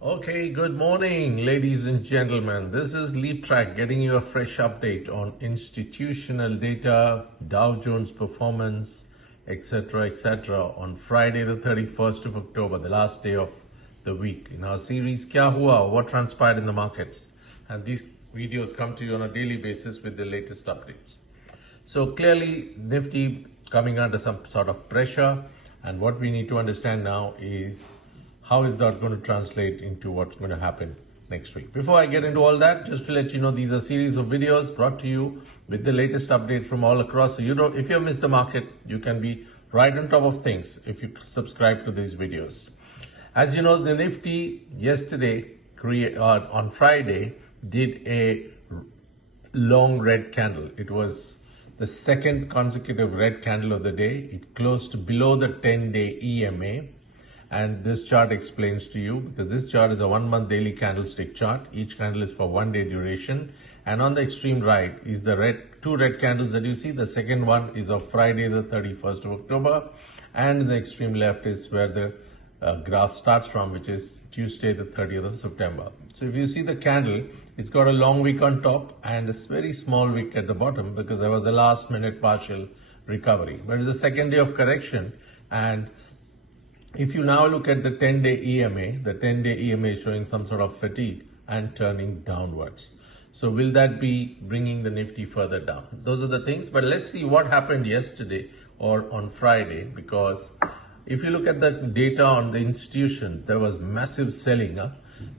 Okay, good morning, ladies and gentlemen. This is LEAPTRAC getting you a fresh update on institutional data, Dow Jones performance, etc., on Friday, the 31st of October, the last day of the week. In our series, Kya Hua? What transpired in the markets? And these videos come to you on a daily basis with the latest updates. So clearly, NIFTY coming under some sort of pressure, and what we need to understand now is how is that going to translate into what's going to happen next week. Before I get into all that, just to let you know, these are a series of videos brought to you with the latest update from all across. So if you missed the market, you can be right on top of things if you subscribe to these videos. As you know, the NIFTY yesterday, on Friday, did a long red candle. It was the second consecutive red candle of the day. It closed below the 10-day EMA. And this chart explains to you, because this chart is a 1-month daily candlestick chart. Each candle is for 1 day duration. And on the extreme right is the two red candles that you see. The second one is of Friday, the 31st of October. And in the extreme left is where the graph starts from, which is Tuesday, the 30th of September. So if you see the candle, it's got a long wick on top and a very small wick at the bottom, because there was a last minute partial recovery. But it's the second day of correction, and if you now look at the 10-day EMA, the 10-day EMA is showing some sort of fatigue and turning downwards. So will that be bringing the NIFTY further down? Those are the things. But let's see what happened yesterday or on Friday, because if you look at the data on the institutions, there was massive selling,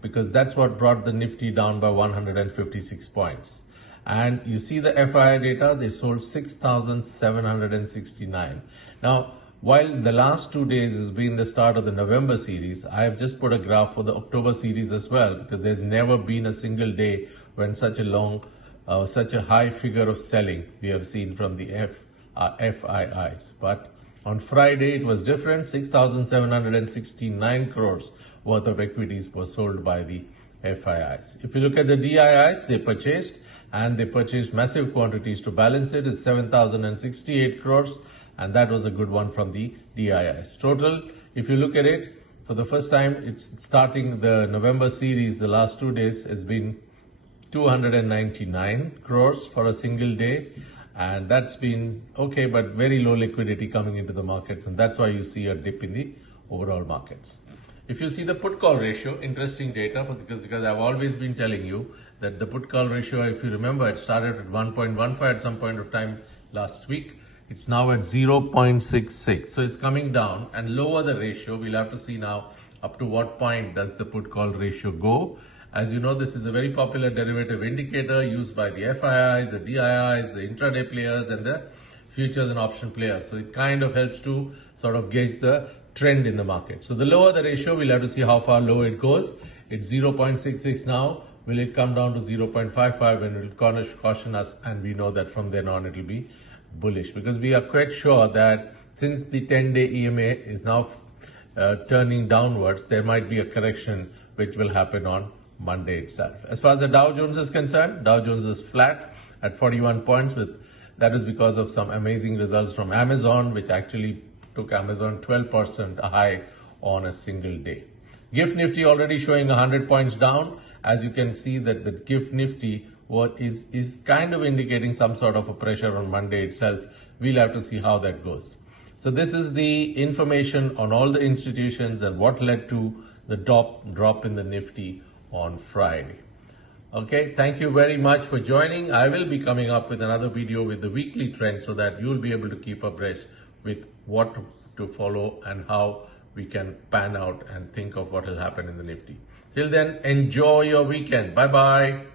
because that's what brought the NIFTY down by 156 points. And you see the FII data, they sold 6,769. Now, while the last 2 days has been the start of the November series, I have just put a graph for the October series as well, because there's never been a single day when such a high figure of selling we have seen from the FIIs. But on Friday, it was different. 6,769 crores worth of equities were sold by the FIIs. If you look at the DIIs, they purchased massive quantities to balance it. It's 7,068 crores. And that was a good one from the DIIs. Total, if you look at it, for the first time, it's starting the November series, the last 2 days has been 299 crores for a single day. And that's been okay, but very low liquidity coming into the markets. And that's why you see a dip in the overall markets. If you see the put call ratio, interesting data, because I've always been telling you that the put call ratio, if you remember, it started at 1.15 at some point of time last week. It's now at 0.66. So it's coming down, and lower the ratio. We'll have to see now up to what point does the put call ratio go. As you know, this is a very popular derivative indicator used by the FIIs, the DIIs, the intraday players, and the futures and option players. So it kind of helps to sort of gauge the trend in the market. So the lower the ratio, we'll have to see how far low it goes. It's 0.66 now. Will it come down to 0.55, and it will caution us, and we know that from then on it will be bullish, because we are quite sure that since the 10-day EMA is now turning downwards, there might be a correction which will happen on Monday itself. As far as the Dow Jones is concerned, Dow Jones is flat at 41 points. That is because of some amazing results from Amazon, which actually took Amazon 12% high on a single day. GIFT NIFTY already showing 100 points down. As you can see that the GIFT NIFTY is kind of indicating some sort of a pressure on Monday itself. We'll have to see how that goes. So this is the information on all the institutions and what led to the drop in the NIFTY on Friday. Okay, thank you very much for joining. I will be coming up with another video with the weekly trend, so that you'll be able to keep abreast with what to follow and how we can pan out and think of what will happen in the NIFTY. Till then, enjoy your weekend. Bye-bye.